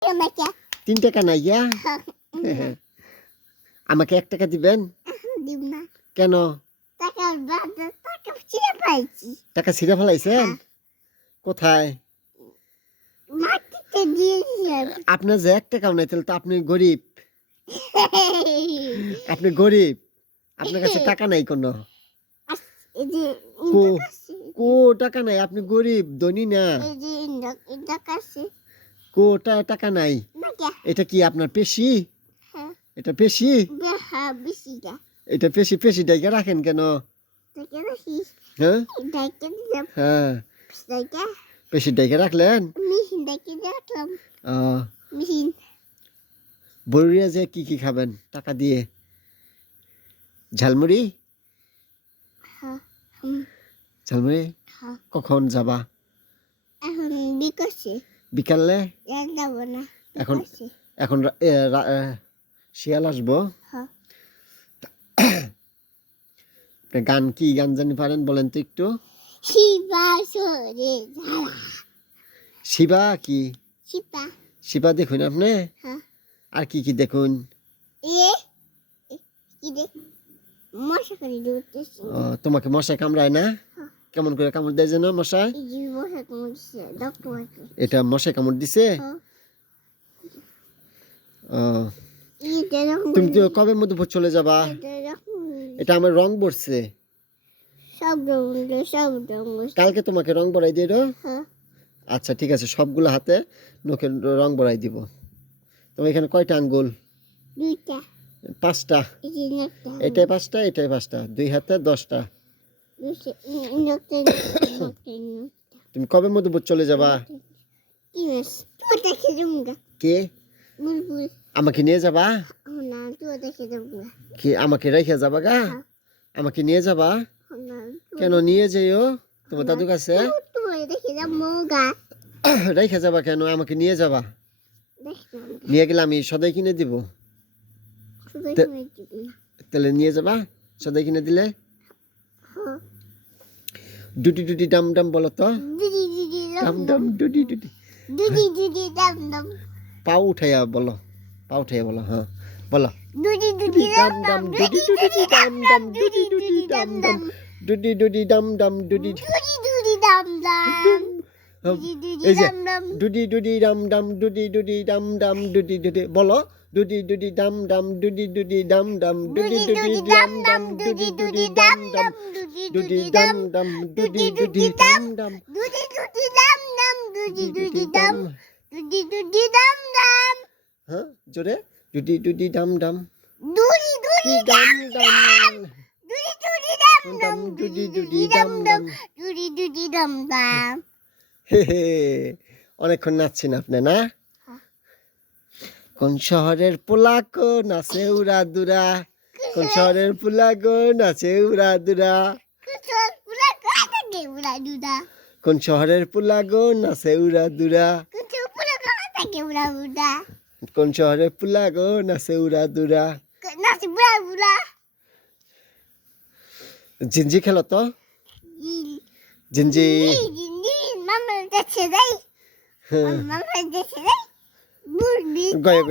3 টাকা নাই গিয়া আমাকে 1 টাকা দিবেন দিব না কেন টাকা ছিঁড়ে পাইছি টাকা ছিঁড়ে ফেলাইছেন কোথায় মাটিতে দিয়েছি আপনার যে 1 টাকাও নাই তাহলে তো আপনি গরিব আপনি গরিব আপনার কাছে টাকা নাই কোনো এই যে কো টাকা নাই আপনি গরিব ধনী না এই যে এটা কাছে টাকা নাই এটা কি আপনার পেশি হ্যাঁ এটা পেশি হ্যাঁ বেশিটা এটা পেশি ডাইকা রাখেন কেন দেখে রাখি হ্যাঁ দেখে দিলাম হ্যাঁ দেখে পেশি ডাইকা রাখলেন মেশিন দেখে রাখলাম মেশিন বড়িয়া যে কি খাবেন টাকা দিয়ে ঝালমুড়ি হ্যাঁ ঝালমুড়ি হ্যাঁ কখন যাবা এখন বিকশে বিকালে যাব না এখন এখন শিয়াল আসবো হ্যাঁ কি গান জানি পারেন বলেন তো একটু শিবা সরে ঝালা শিবা কি শিবা শিবা দেখুন আপনি হ্যাঁ আর কি দেখুন কি দেখ মশা করে দিতেছি তোমাকে মশাই কামড়ায় না কেমন করে কামড় দেয় যেন মশাই এই যে মশা কামড়ছে ডক্টর এটা মশাই কামড় দিছে তুমি তো কবে মধ্যে চলে যাবা এটা আমার রং পড়ছে সব রং কালকে তোমাকে রং ভরাই দিয়ে দাও হ্যাঁ আচ্ছা ঠিক আছে সবগুলো হাতে নখে রং ভরাই দিব তোমার এখানে কয়টা আঙ্গুল দুইটা 5টা এই যে একটা এটাই 5টা এটাই 5টা 2 হাতে 10টা তুমি কবে মধ্যে চলে যাবা কি তুই দেখে যাবো কে বুলবুল আমাকে নিয়ে যাবা না তুই দেখে যাবো কি আমাকে রেখে যাবা গা আমাকে নিয়ে যাবা কেন নিয়ে যাইও তোমার দাদু কাছে তুই দেখে যাবো গা রেখে যাবা কেন আমাকে নিয়ে যাবা নিয়ে গেলে আমি সদাই কিনে দিব তাহলে নিয়ে যাবা সদাই কিনে দিলে ডুটি ডাম ডাম বলো তো ডাম ডাম ডুটি পাও উঠাইয়া বলো হ্যাঁ বলো ডাম ডাম ডুটি ডাম ডাম ডুটি ডাম ডাম ডুটি ডাম ডাম ডুটি এই যে ডুটি ডাম ডাম ডুটি ডাম ডাম ডুটি বলো ডুটি ডাম ডাম ডুটি ডাম ডাম ডুটি ডাম ডাম ডুটি ডাম ডাম ডুটি ডাম ডাম ডুটি ডাম ডাম হ্যাঁ জোরে ডুটি ডাম ডাম ডাম ডাম অনেকক্ষণ নাচছেন আপনি না কোন শহরের পোলাকো নাচে উড়া দুরা কোন শহরের পোলাকো নাচে উড়া দুরা কোন শহরের পোলাগো নাচে উড়া দুরা কোন শহরের পোলাগো নাচে উড়া দুরা জিঞ্জি খেলো তো জিঞ্জি গয়া